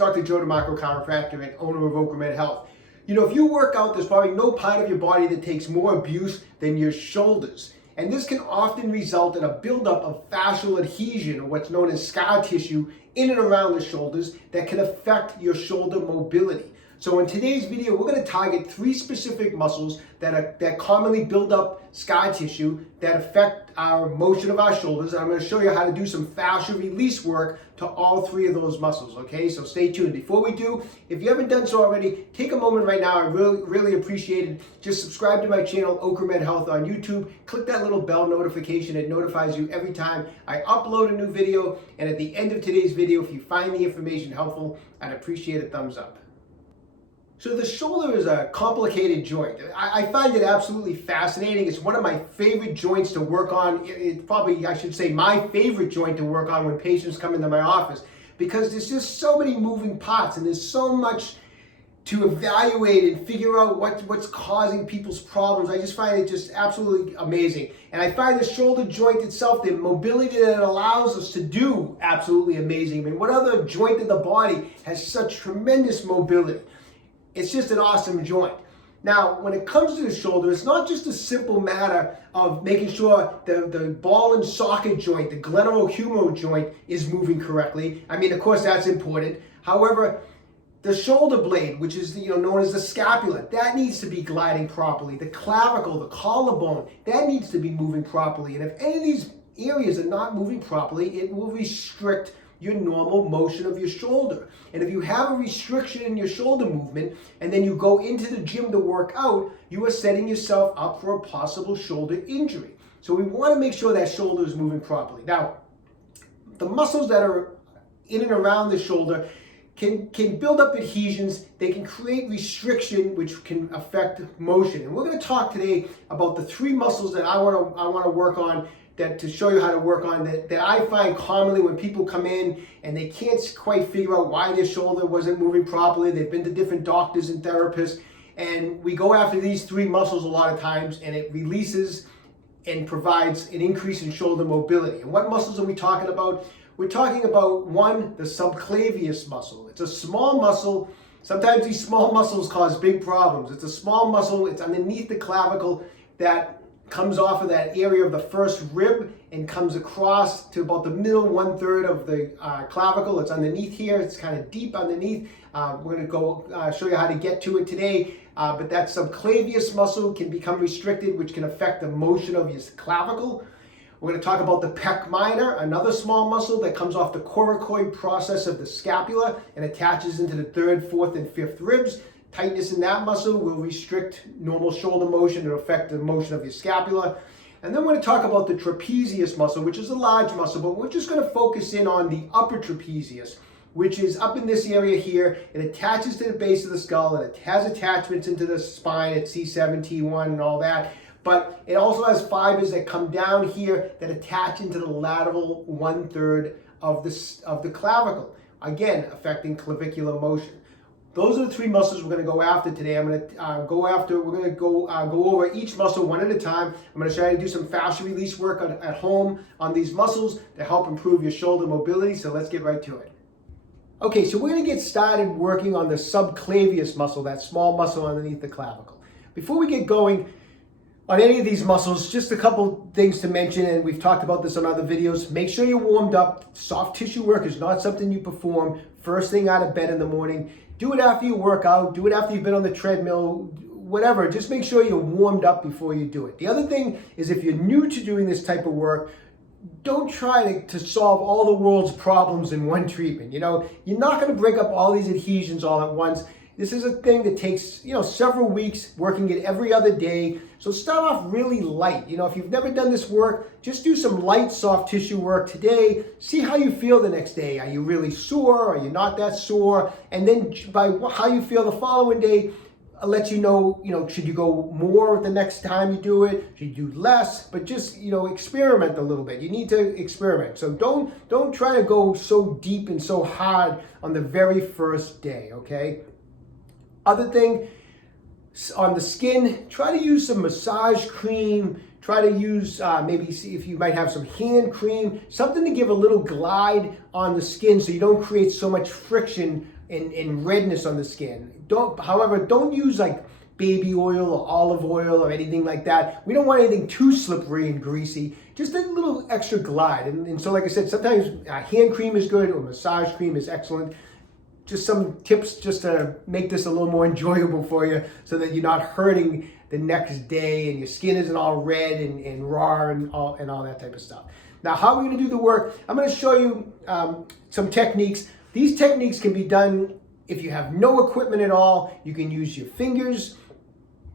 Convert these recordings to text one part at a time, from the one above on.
Dr. Joe DeMarco, chiropractor and owner of OcraMed Health. You know, if you work out, there's probably no part of your body that takes more abuse than your shoulders. And this can often result in a buildup of fascial adhesion, or what's known as scar tissue, in and around the shoulders that can affect your shoulder mobility. So in today's video, we're going to target 3 specific muscles that commonly build up scar tissue that affect our motion of our shoulders. And I'm going to show you how to do some fascial release work to all 3 of those muscles, okay? So stay tuned. Before we do, if you haven't done so already, take a moment right now. I really appreciate it. Just subscribe to my channel, OcraMed Health on YouTube. Click that little bell notification. It notifies you every time I upload a new video. And at the end of today's video, if you find the information helpful, I'd appreciate a thumbs up. So the shoulder is a complicated joint. I find it absolutely fascinating. It's one of my favorite joints to work on. It's probably, I should say, my favorite joint to work on when patients come into my office, because there's just so many moving parts and there's so much to evaluate and figure out what's causing people's problems. I just find it just absolutely amazing. And I find the shoulder joint itself, the mobility that it allows us to do, absolutely amazing. I mean, what other joint in the body has such tremendous mobility? It's just an awesome joint. Now, when it comes to the shoulder, it's not just a simple matter of making sure the ball and socket joint, the glenohumeral joint, is moving correctly. I mean, of course, that's important. However, the shoulder blade, which is known as the scapula, that needs to be gliding properly. The clavicle, the collarbone, that needs to be moving properly. And if any of these areas are not moving properly, it will restrict your normal motion of your shoulder. And if you have a restriction in your shoulder movement and then you go into the gym to work out, you are setting yourself up for a possible shoulder injury. So we want to make sure that shoulder is moving properly. Now, the muscles that are in and around the shoulder can build up adhesions. They can create restriction, which can affect motion. And we're going to talk today about the 3 muscles that I want to work on, to show you how to work on that I find commonly when people come in and they can't quite figure out why their shoulder wasn't moving properly. They've been to different doctors and therapists, and we go after these 3 muscles a lot of times, and it releases and provides an increase in shoulder mobility. And what muscles are we talking about? We're talking about 1, the subclavius muscle. It's a small muscle. Sometimes these small muscles cause big problems. It's a small muscle. It's underneath the clavicle that comes off of that area of the first rib and comes across to about the middle 1/3 of the clavicle. It's underneath here. It's kind of deep underneath. We're going to go show you how to get to it today. But that subclavius muscle can become restricted, which can affect the motion of your clavicle. We're going to talk about the pec minor, another small muscle that comes off the coracoid process of the scapula and attaches into the 3rd, 4th, and 5th ribs. Tightness in that muscle will restrict normal shoulder motion and affect the motion of your scapula. And then we're going to talk about the trapezius muscle, which is a large muscle, but we're just going to focus in on the upper trapezius, which is up in this area here. It attaches to the base of the skull, and it has attachments into the spine at C7, T1, and all that. But it also has fibers that come down here that attach into the lateral 1/3 of the clavicle, again affecting clavicular motion. Those are the 3 muscles we're going to go after today. We're going to go over each muscle one at a time. I'm going to show you how to do some fascial release work at home on these muscles to help improve your shoulder mobility. So let's get right to it. Okay, so we're going to get started working on the subclavius muscle, that small muscle underneath the clavicle. Before we get going on any of these muscles, just a couple things to mention, and we've talked about this on other videos. Make sure you're warmed up. Soft tissue work is not something you perform first thing out of bed in the morning. Do it after you work out. Do it after you've been on the treadmill, whatever. Just make sure you're warmed up before you do it. The other thing is, if you're new to doing this type of work, don't try to solve all the world's problems in one treatment. You're not going to break up all these adhesions all at once. This is a thing that takes, several weeks, working it every other day. So start off really light. If you've never done this work, just do some light soft tissue work today. See how you feel the next day. Are you really sore? Are you not that sore? And then by how you feel the following day, I'll let you know, should you go more the next time you do it? Should you do less? But just, experiment a little bit. You need to experiment. So don't try to go so deep and so hard on the very first day, okay? Other thing, on the skin, try to use some massage cream. Try to use, maybe see if you might have some hand cream, something to give a little glide on the skin so you don't create so much friction and redness on the skin. However, don't use like baby oil or olive oil or anything like that. We don't want anything too slippery and greasy, just a little extra glide. And so like I said, sometimes hand cream is good or massage cream is excellent. Just some tips just to make this a little more enjoyable for you so that you're not hurting the next day and your skin isn't all red and raw and all that type of stuff. Now, how are we going to do the work? I'm going to show you some techniques. These techniques can be done if you have no equipment at all. You can use your fingers.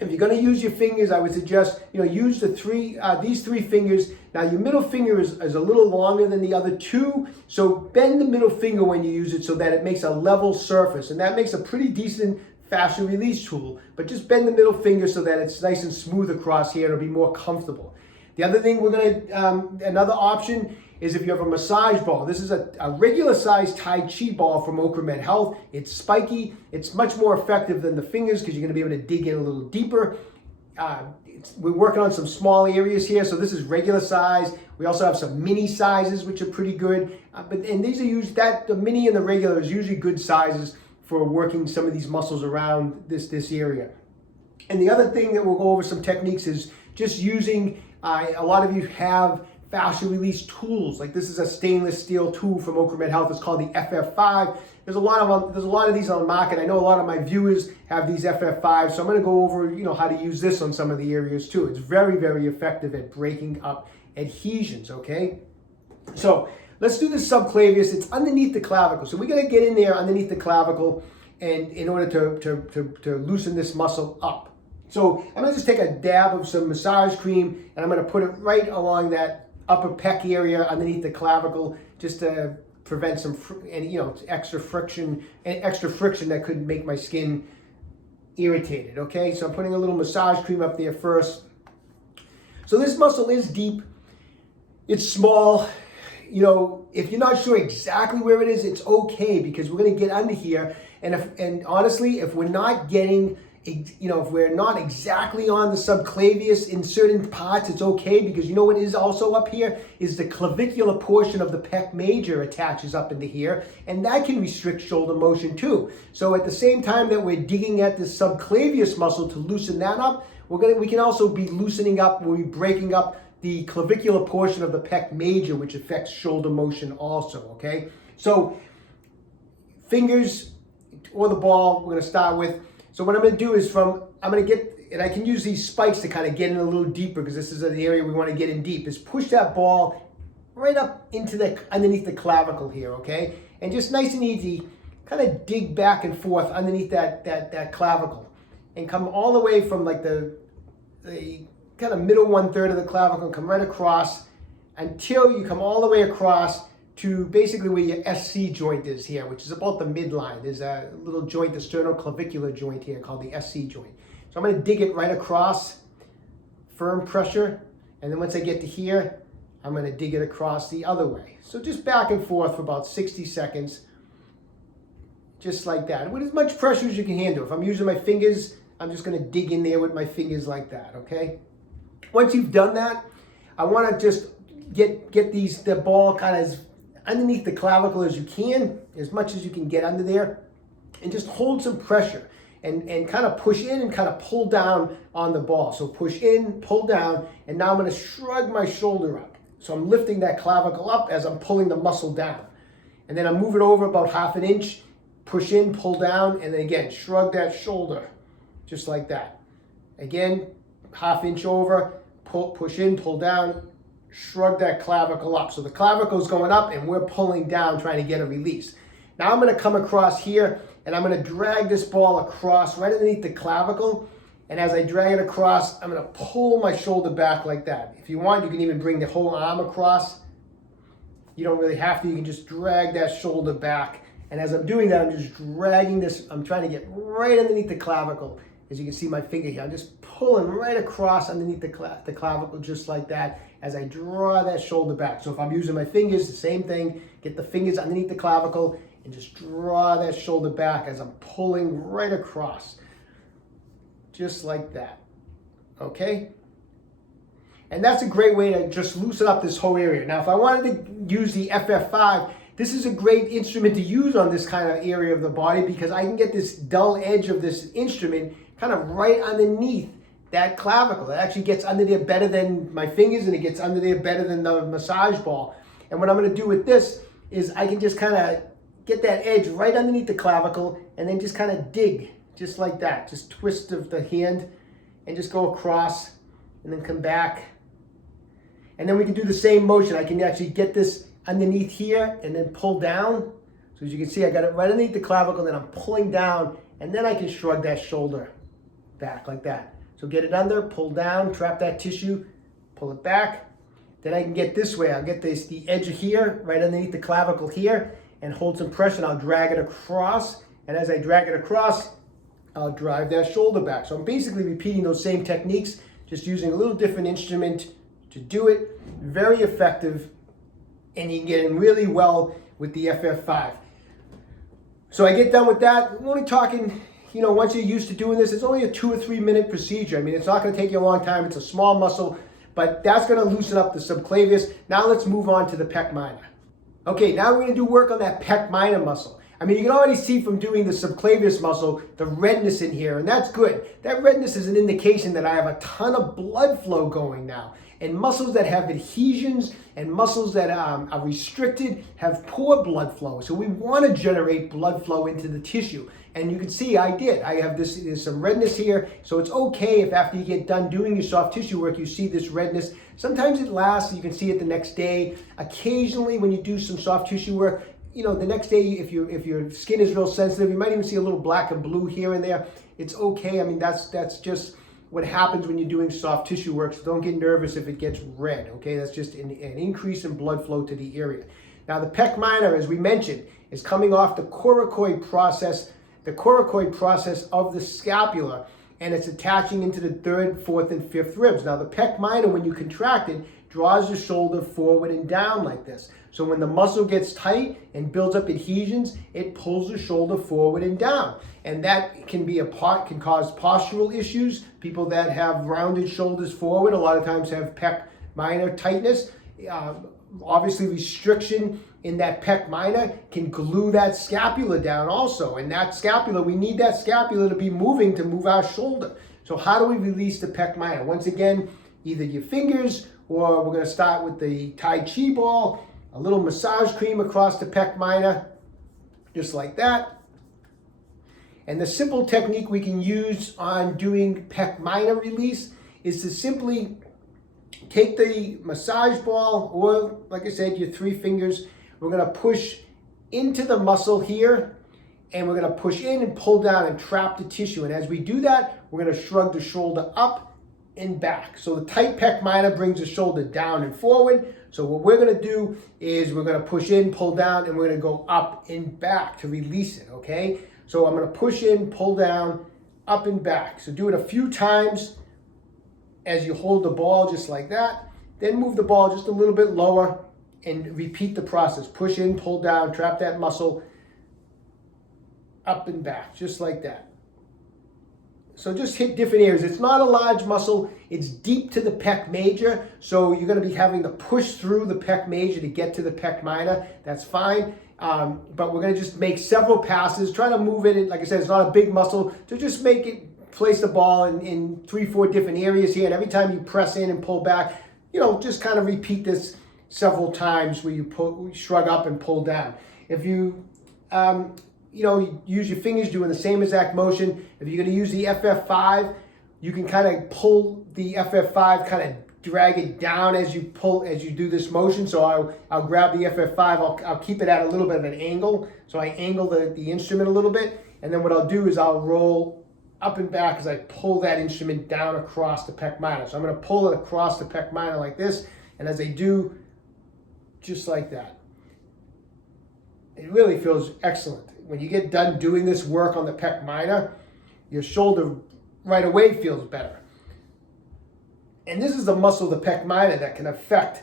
If you're going to use your fingers, I would suggest, use these three fingers. Now, your middle finger is a little longer than the other two, so bend the middle finger when you use it so that it makes a level surface, and that makes a pretty decent fascial release tool. But just bend the middle finger so that it's nice and smooth across here. It'll be more comfortable. The other thing another option is if you have a massage ball. This is a regular size Tai Chi ball from OcraMed Health. It's spiky. It's much more effective than the fingers because you're going to be able to dig in a little deeper. We're working on some small areas here, so this is regular size. We also have some mini sizes, which are pretty good. And these are the mini and the regular is usually good sizes for working some of these muscles around this area. And the other thing that we'll go over some techniques is just using, a lot of you have fascial release tools. Like this is a stainless steel tool from OcraMed Health. It's called the FF5. There's a lot of these on the market. I know a lot of my viewers have these FF5s, so I'm going to go over how to use this on some of the areas too. It's very, very effective at breaking up adhesions. Okay, so let's do the subclavius. It's underneath the clavicle, so we're going to get in there underneath the clavicle, and in order to loosen this muscle up. So I'm going to just take a dab of some massage cream, and I'm going to put it right along that upper pec area underneath the clavicle, just to prevent some extra friction that could make my skin irritated. Okay, so I'm putting a little massage cream up there first. So this muscle is deep, it's small. If you're not sure exactly where it is, it's okay, because we're going to get under here, and honestly, if we're not getting if we're not exactly on the subclavius in certain parts, it's okay, because what is also up here is the clavicular portion of the pec major attaches up into here, and that can restrict shoulder motion too. So at the same time that we're digging at the subclavius muscle to loosen that up, we can also be loosening up, we'll be breaking up the clavicular portion of the pec major, which affects shoulder motion also, okay? So fingers or the ball, we're going to start with. So what I'm going to do is and I can use these spikes to kind of get in a little deeper, because this is the area we want to get in deep, is push that ball right up into underneath the clavicle here, okay? And just nice and easy, kind of dig back and forth underneath that clavicle, and come all the way from like the kind of middle 1/3 of the clavicle, and come right across until you come all the way across to basically where your SC joint is here, which is about the midline. There's a little joint, the sternoclavicular joint here called the SC joint. So I'm going to dig it right across, firm pressure, and then once I get to here, I'm going to dig it across the other way. So just back and forth for about 60 seconds, just like that, with as much pressure as you can handle. If I'm using my fingers, I'm just going to dig in there with my fingers like that, okay? Once you've done that, I want to just get the ball kind of as underneath the clavicle as you can, as much as you can get under there, and just hold some pressure and kind of push in and kind of pull down on the ball. So push in, pull down, and now I'm going to shrug my shoulder up. So I'm lifting that clavicle up as I'm pulling the muscle down. And then I move it over about 1/2 inch, push in, pull down, and then again, shrug that shoulder, just like that. Again, 1/2 inch over, push in, pull down, shrug that clavicle up. So the clavicle is going up and we're pulling down, trying to get a release. Now I'm going to come across here, and I'm going to drag this ball across right underneath the clavicle. And as I drag it across, I'm going to pull my shoulder back like that. If you want, you can even bring the whole arm across. You don't really have to. You can just drag that shoulder back. And as I'm doing that, I'm just dragging this. I'm trying to get right underneath the clavicle. As you can see my finger here, I'm just pulling right across underneath the clavicle, just like that, as I draw that shoulder back. So if I'm using my fingers, the same thing, get the fingers underneath the clavicle and just draw that shoulder back as I'm pulling right across, just like that, okay? And that's a great way to just loosen up this whole area. Now, if I wanted to use the FF5, This is a great instrument to use on this kind of area of the body because I can get this dull edge of this instrument kind of right underneath that clavicle. It actually gets under there better than my fingers, and it gets under there better than the massage ball. And what I'm going to do with this is I can just kind of get that edge right underneath the clavicle and then just kind of dig, just like that. Just twist of the hand and just go across and then come back. And then we can do the same motion. I can actually get this underneath here and then pull down. So as you can see, I got it right underneath the clavicle, and then I'm pulling down, and then I can shrug that shoulder back like that. So get it under, pull down, trap that tissue, pull it back. Then I can get this way. I'll get the edge here, right underneath the clavicle here, and hold some pressure, and I'll drag it across. And as I drag it across, I'll drive that shoulder back. So I'm basically repeating those same techniques, just using a little different instrument to do it. Very effective, and you can get in really well with the FF5. So I get done with that. I'm only talking, once you're used to doing this, it's only a 2 or 3 minute procedure. I mean, it's not going to take you a long time. It's a small muscle, but that's going to loosen up the subclavius. Now let's move on to the pec minor. Okay, now we're going to do work on that pec minor muscle. I mean, you can already see from doing the subclavius muscle, the redness in here, and that's good. That redness is an indication that I have a ton of blood flow going now. And muscles that have adhesions and muscles that are restricted have poor blood flow. So we want to generate blood flow into the tissue. And you can see I did. I have there's some redness here. So it's okay if after you get done doing your soft tissue work, you see this redness. Sometimes it lasts, you can see it the next day. Occasionally when you do some soft tissue work, the next day, if your skin is real sensitive, you might even see a little black and blue here and there. It's okay. I mean, that's just what happens when you're doing soft tissue work. So don't get nervous if it gets red, okay? That's just an increase in blood flow to the area. Now, the pec minor, as we mentioned, is coming off the coracoid process of the scapula, and it's attaching into the 3rd, 4th, and 5th ribs. Now, the pec minor, when you contract it, draws the shoulder forward and down like this. So when the muscle gets tight and builds up adhesions, it pulls the shoulder forward and down. And that can cause postural issues. People that have rounded shoulders forward a lot of times have pec minor tightness. Obviously, restriction in that pec minor can glue that scapula down also. And that scapula, we need that scapula to be moving to move our shoulder. So how do we release the pec minor? Once again, either your fingers, or we're going to start with the Tai Chi ball, a little massage cream across the pec minor, just like that. And the simple technique we can use on doing pec minor release is to simply take the massage ball, or like I said, your 3 fingers. We're going to push into the muscle here, and we're going to push in and pull down and trap the tissue. And as we do that, we're going to shrug the shoulder up and back. So the tight pec minor brings the shoulder down and forward. So what we're going to do is we're going to push in, pull down, and we're going to go up and back to release it, okay? So I'm going to push in, pull down, up and back. So do it a few times as you hold the ball just like that. Then move the ball just a little bit lower and repeat the process. Push in, pull down, trap that muscle, up and back, just like that. So just hit different areas. It's not a large muscle. It's deep to the pec major. So you're going to be having to push through the pec major to get to the pec minor. That's fine. But we're going to just make several passes. Try to move it. Like I said, it's not a big muscle. So just make it, place the ball in 3, 4 different areas here. And every time you press in and pull back, just kind of repeat this several times where you shrug up and pull down. If you use your fingers doing the same exact motion. If you're going to use the FF5, you can kind of pull the FF5, kind of drag it down as you do this motion. So I'll grab the FF5, I'll keep it at a little bit of an angle. So I angle the instrument a little bit. And then what I'll do is I'll roll up and back as I pull that instrument down across the pec minor. So I'm going to pull it across the pec minor like this. And as I do, just like that. It really feels excellent. When you get done doing this work on the pec minor, your shoulder right away feels better. And this is a muscle, the pec minor, that can affect,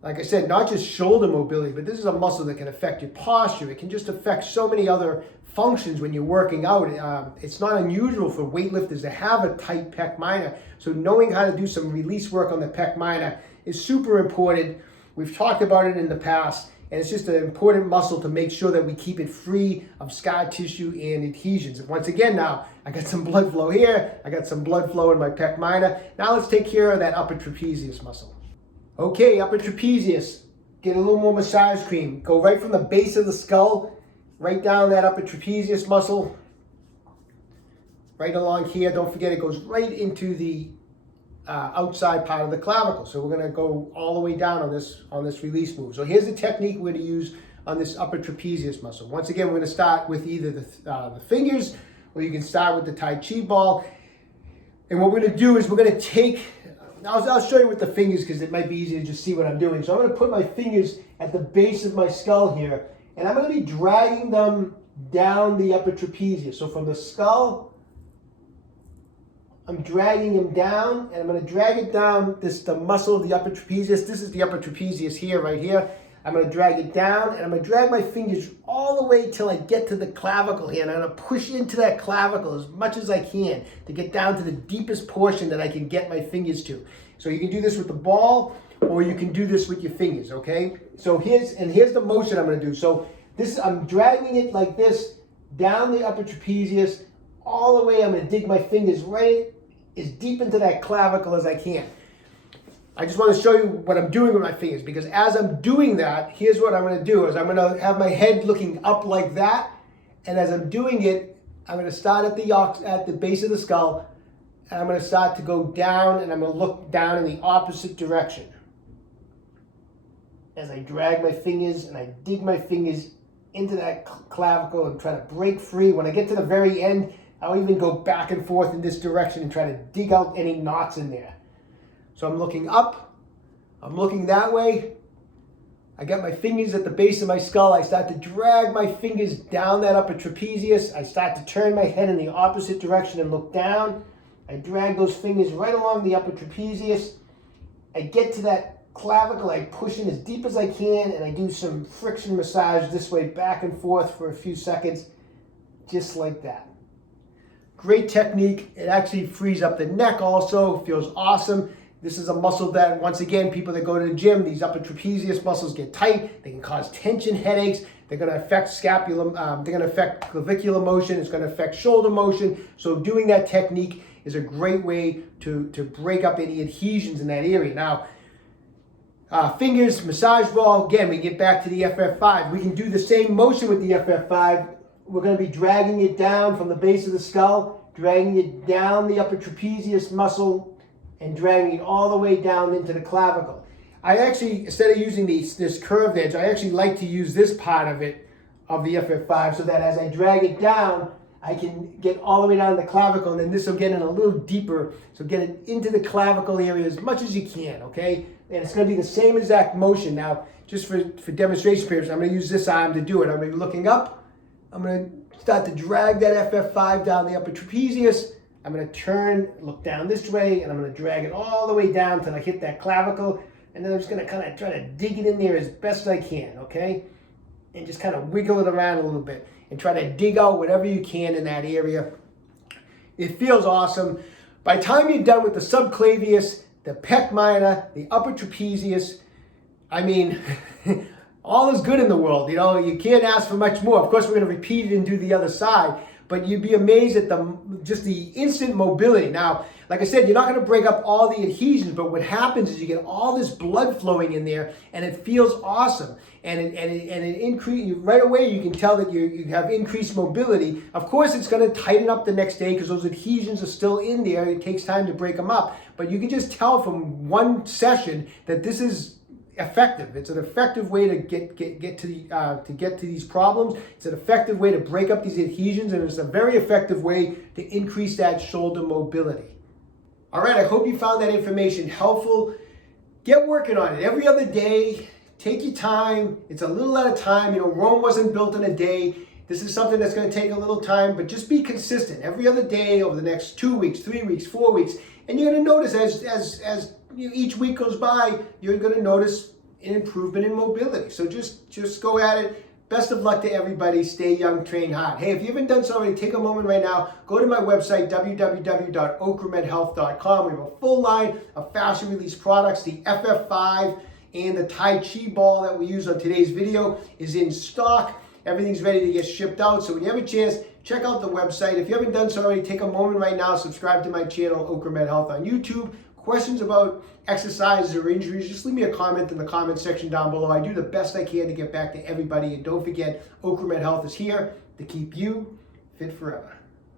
like I said, not just shoulder mobility, but this is a muscle that can affect your posture. It can just affect so many other functions when you're working out. It's not unusual for weightlifters to have a tight pec minor. So knowing how to do some release work on the pec minor is super important. We've talked about it in the past. And it's just an important muscle to make sure that we keep it free of scar tissue and adhesions. And once again now, I got some blood flow here, I got some blood flow in my pec minor. Now let's take care of that upper trapezius muscle. Okay, upper trapezius, get a little more massage cream. Go right from the base of the skull, right down that upper trapezius muscle, right along here. Don't forget it goes right into the outside part of the clavicle. So we're going to go all the way down on this release move. So here's the technique we're going to use on this upper trapezius muscle. Once again, we're going to start with either the fingers, or you can start with the Tai Chi ball. And what we're going to do is we're going to take, I'll show you with the fingers because it might be easier to just see what I'm doing. So I'm going to put my fingers at the base of my skull here, and I'm going to be dragging them down the upper trapezius. So from the skull, I'm dragging them down, and I'm going to drag it down the muscle of the upper trapezius. This is the upper trapezius here, right here. I'm going to drag it down, and I'm going to drag my fingers all the way till I get to the clavicle here, and I'm going to push into that clavicle as much as I can to get down to the deepest portion that I can get my fingers to. So you can do this with the ball, or you can do this with your fingers, okay? So here's the motion I'm going to do. So I'm dragging it like this down the upper trapezius all the way. I'm going to dig my fingers right as deep into that clavicle as I can. I just want to show you what I'm doing with my fingers, because as I'm doing that, here's what I'm going to do is I'm going to have my head looking up like that, and as I'm doing it, I'm going to start at the base of the skull, and I'm going to start to go down, and I'm going to look down in the opposite direction as I drag my fingers and I dig my fingers into that clavicle and try to break free. When I get to the very end, I'll even go back and forth in this direction and try to dig out any knots in there. So I'm looking up, I'm looking that way. I got my fingers at the base of my skull. I start to drag my fingers down that upper trapezius. I start to turn my head in the opposite direction and look down. I drag those fingers right along the upper trapezius. I get to that clavicle, I push in as deep as I can, and I do some friction massage this way, back and forth for a few seconds, just like that. Great technique. It actually frees up the neck also, feels awesome. This is a muscle that, once again, people that go to the gym, these upper trapezius muscles get tight. They can cause tension headaches. They're going to affect scapula, they're going to affect clavicular motion. It's going to affect shoulder motion. So doing that technique is a great way to break up any adhesions in that area. Now, fingers, massage ball, again, we get back to the FF5. We can do the same motion with the FF5. We're going to be dragging it down from the base of the skull, dragging it down the upper trapezius muscle, and dragging it all the way down into the clavicle. I actually, instead of using this curved edge, I actually like to use this part of it, of the FF5, so that as I drag it down, I can get all the way down the clavicle, and then this will get in a little deeper, so get it into the clavicle area as much as you can, okay? And it's going to be the same exact motion. Now, just for demonstration purposes, I'm going to use this arm to do it. I'm going to be looking up. I'm going to start to drag that FF5 down the upper trapezius. I'm going to turn, look down this way, and I'm going to drag it all the way down till I hit that clavicle. And then I'm just going to kind of try to dig it in there as best I can, okay? And just kind of wiggle it around a little bit and try to dig out whatever you can in that area. It feels awesome. By the time you're done with the subclavius, the pec minor, the upper trapezius, I mean, all is good in the world. You know, you can't ask for much more. Of course, we're going to repeat it and do the other side, but you'd be amazed at just the instant mobility. Now, like I said, you're not going to break up all the adhesions, but what happens is you get all this blood flowing in there, and it feels awesome. And it increase right away. You can tell that you have increased mobility. Of course, it's going to tighten up the next day because those adhesions are still in there. It takes time to break them up, but you can just tell from one session that this is effective. It's an effective way to get to these problems. It's an effective way to break up these adhesions, and it's a very effective way to increase that shoulder mobility. All right, I hope you found that information helpful. Get working on it every other day. Take your time. It's a little at a time. You know, Rome wasn't built in a day. This is something that's going to take a little time, but just be consistent every other day over the next 2 weeks, 3 weeks, 4 weeks, and you're going to notice as each week goes by, you're going to notice an improvement in mobility. So just go at it. Best of luck to everybody. Stay young, train hard. Hey, if you haven't done so already, take a moment right now. Go to my website, www.OcraMedHealth.com. We have a full line of fashion release products. The FF5 and the Tai Chi ball that we use on today's video is in stock. Everything's ready to get shipped out. So when you have a chance, check out the website. If you haven't done so already, take a moment right now, subscribe to my channel, OcraMed Health on YouTube. Questions about exercises or injuries, just leave me a comment in the comment section down below. I do the best I can to get back to everybody. And don't forget, OcraMed Health is here to keep you fit forever.